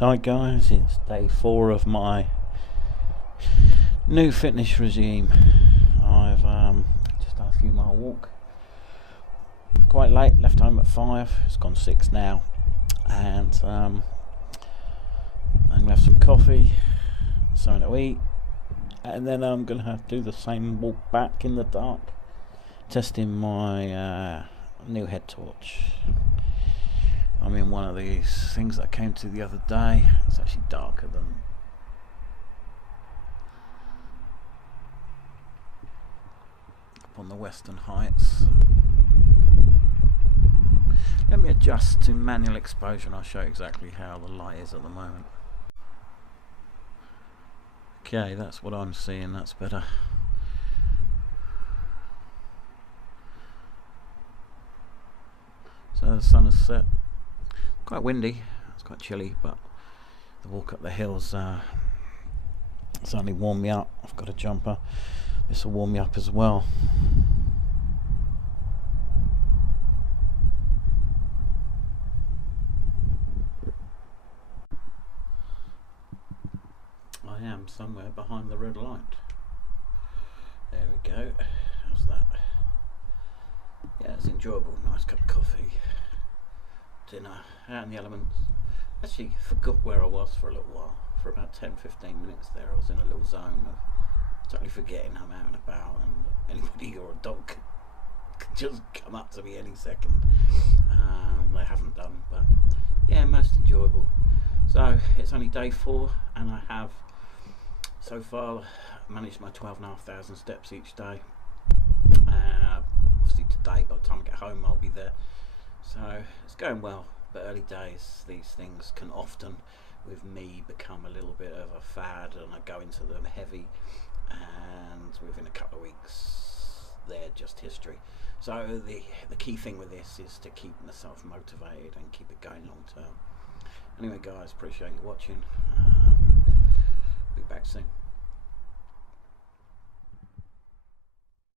Hi guys, it's day 4 of my new fitness regime. I've just done a few mile walk. Quite late, left home at 5, it's gone 6 now. And I'm going to have some coffee, something to eat. And then I'm going to have to do the same walk back in the dark, testing my new head torch. I'm in one of these things that I came to the other day. It's actually darker than up on the Western Heights. Let me adjust to manual exposure and I'll show you exactly how the light is at the moment. Okay, that's what I'm seeing, that's better. So the sun has set. Quite windy, it's quite chilly, but the walk up the hills certainly warmed me up. I've got a jumper, this will warm me up as well. I am somewhere behind the red light. There we go, how's that? Yeah, it's enjoyable, nice cup of coffee, dinner, out in the elements. Actually forgot where I was for a little while. For about 10-15 minutes there I was in a little zone of totally forgetting I'm out and about and anybody or a dog could just come up to me any second. They haven't done, but yeah, most enjoyable. So it's only day 4 and I have so far managed my 12,500 steps each day. Obviously today, by the time I get home I'll be there, so it's going well, but early days, these things can often with me become a little bit of a fad and I go into them heavy and within a couple of weeks they're just history. So the key thing with this is to keep myself motivated and keep it going long term. Anyway guys, appreciate you watching. Be back soon.